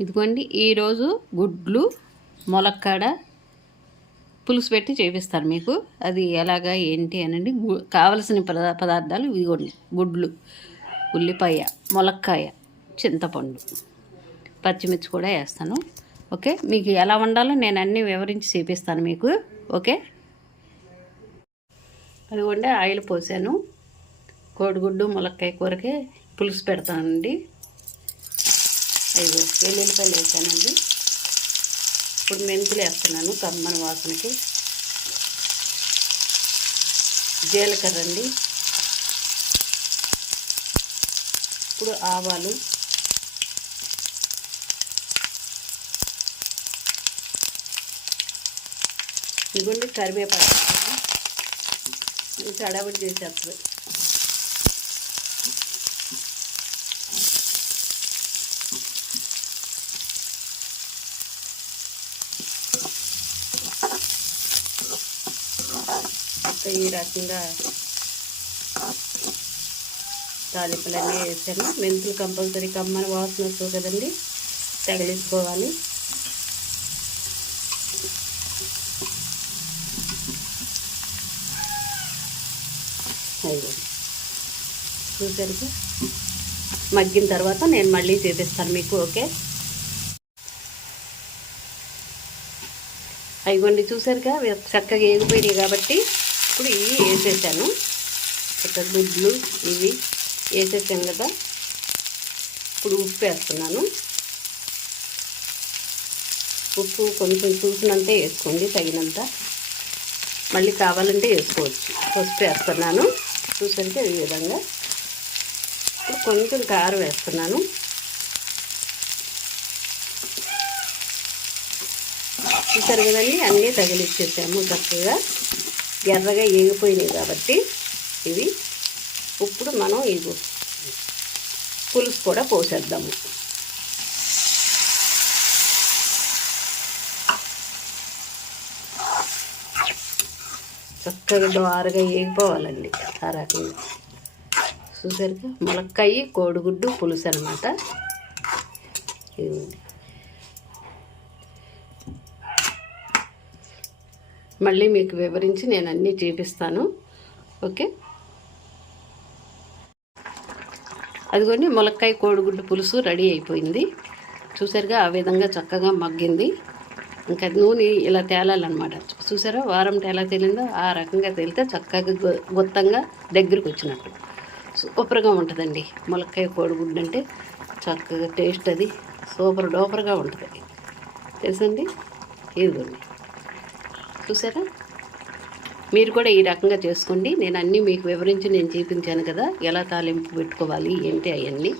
ఇదిగోండి ఈరోజు గుడ్లు ములక్కాడ పులుసు పెట్టి చేపిస్తాను మీకు. అది ఎలాగా ఏంటి అనండి. కావలసిన పదార్థాలు ఇదిగోండి: గుడ్లు, ఉల్లిపాయ, ములక్కాయ, చింతపండు, పచ్చిమిర్చి కూడా వేస్తాను. ఓకే, మీకు ఎలా వండాలో నేను అన్నీ వివరించి చేపిస్తాను మీకు. ఓకే, అదిగోండి ఆయిల్ పోసాను. కోడిగుడ్డు ములక్కాయ కూరకి పులుసు పెడతానండి. 5 వెల్లుల్లిపాయలు వేసానండి. ఇప్పుడు మెంతులు వేస్తున్నాను కమ్మని వాసనకి. జీలకర్ర అండి. ఇప్పుడు ఆవాలు, ఇదిగోండి కరివేపాకు చడబడి చేసేస్తుంది. ఈ రకంగా తాలింపులన్నీ వేసాను. మెంతులు కంపల్సరీ కమ్మని వాసన వస్తుంది కదండి, తగిలించుకోవాలి. చూసరికి మగ్గిన తర్వాత నేను మళ్ళీ చూపిస్తాను మీకు. ఓకే, అయిగోండి చూసారుగా చక్కగా ఏగిపోయినాయి కాబట్టి ఇప్పుడు ఇవి వేసేసాను. చక్కగా గుడ్లు ఇవి వేసేసాను కదా. ఇప్పుడు ఉప్పు వేస్తున్నాను. ఉప్పు కొంచెం చూసినంతే వేసుకోండి, తగినంత. మళ్ళీ కావాలంటే వేసుకోవచ్చు. పసుపు వేస్తున్నాను చూసరికి ఈ విధంగా. ఇప్పుడు కొంచెం కారం వేస్తున్నాను. చూసారు కదండి, అన్నీ తగిలిచ్చేసాము. చక్కగా ఎర్రగా ఏగిపోయినాయి కాబట్టి ఇవి. ఇప్పుడు మనం ఇది పులుసు కూడా పోసేద్దాము. చక్కగా దోరగా ఏగిపోవాలండి ఆ రకంగా. చూసారుగా ములక్కాయ కోడిగుడ్డు పులుసు అనమాట. మళ్ళీ మీకు వివరించి నేను అన్నీ చూపిస్తాను. ఓకే, అదిగోండి ములక్కాయ కోడిగుడ్డు పులుసు రెడీ అయిపోయింది. చూసారుగా ఆ విధంగా చక్కగా మగ్గింది. ఇంకా నూనె ఇలా తేలాలన్నమాట. చూసారా వారం ఎలా తేలిందో ఆ రకంగా తేలితే చక్కగా గుత్తంగా దగ్గరికి వచ్చినట్టు సూపర్గా ఉంటుందండి. ములక్కాయ కోడిగుడ్డు అంటే చక్కగా టేస్ట్ అది సూపర్ డూపర్గా ఉంటుంది తెలుసండి. ఇదిగోండి చూసారా, మీరు కూడా ఈ రకంగా చేసుకోండి. నేను అన్నీ మీకు వివరించి నేను చూపించాను కదా, ఎలా తాలింపు పెట్టుకోవాలి ఏంటి అవన్నీ.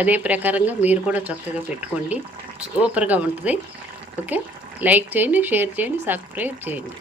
అదే ప్రకారంగా మీరు కూడా చక్కగా పెట్టుకోండి, సూపర్గా ఉంటుంది. ఓకే, లైక్ చేయండి, షేర్ చేయండి, సబ్స్క్రైబ్ చేయండి.